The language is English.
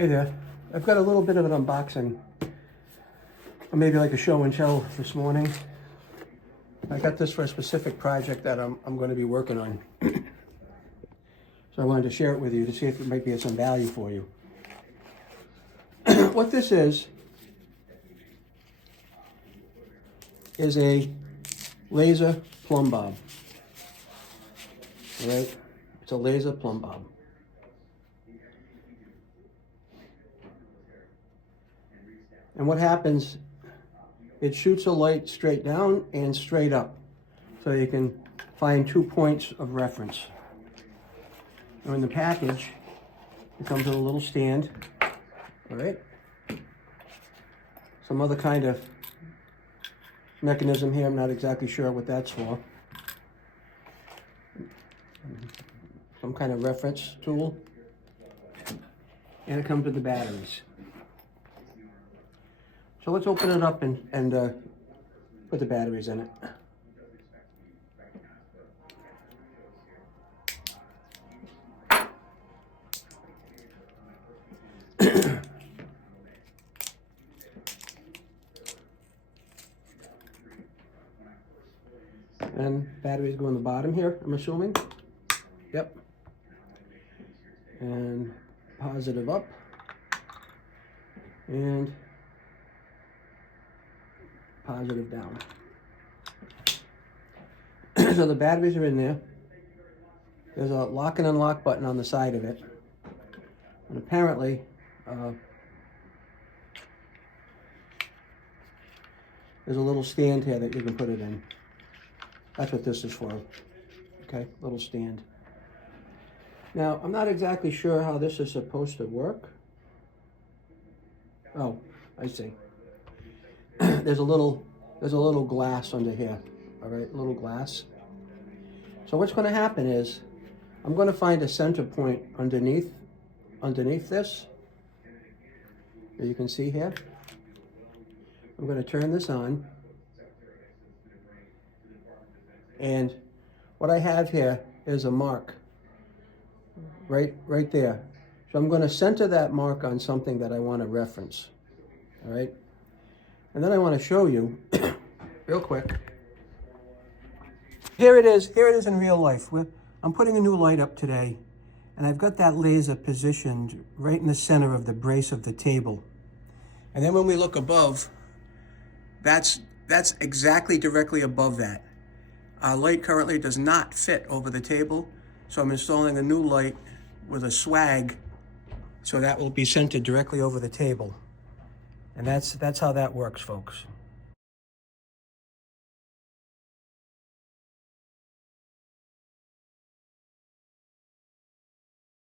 Hey there. I've got a little bit of an unboxing, or maybe like a show and tell this morning. I got this for a specific project that I'm going to be working on. So I wanted to share it with you to see if it might be of some value for you. What this is a laser plumb bob. All right? It's a laser plumb bob. And what happens, it shoots a light straight down and straight up. So you can find 2 points of reference. Now in the package, it comes with a little stand, all right? Some other kind of mechanism here, I'm not exactly sure what that's for. Some kind of reference tool. And it comes with the batteries. So let's open it up and put the batteries in it. And batteries go in the bottom here, I'm assuming. Yep. And positive up. And positive down. So the batteries are in there. There's a lock and unlock button on the side of it. And apparently, there's a little stand here that you can put it in. That's what this is for. Okay, little stand. Now, I'm not exactly sure how this is supposed to work. Oh, I see. There's a little glass under here. All right, little glass. So what's going to happen is I'm going to find a center point underneath this, as you can see here. I'm going to turn this on. And what I have here is a mark right there. So I'm going to center that mark on something that I want to reference. All right. And then I want to show you real quick. Here it is in real life. I'm putting a new light up today, and I've got that laser positioned right in the center of the brace of the table. And then when we look above, that's exactly directly above that. Our light currently does not fit over the table, so I'm installing a new light with a swag, so that will be centered directly over the table. And that's how that works, folks.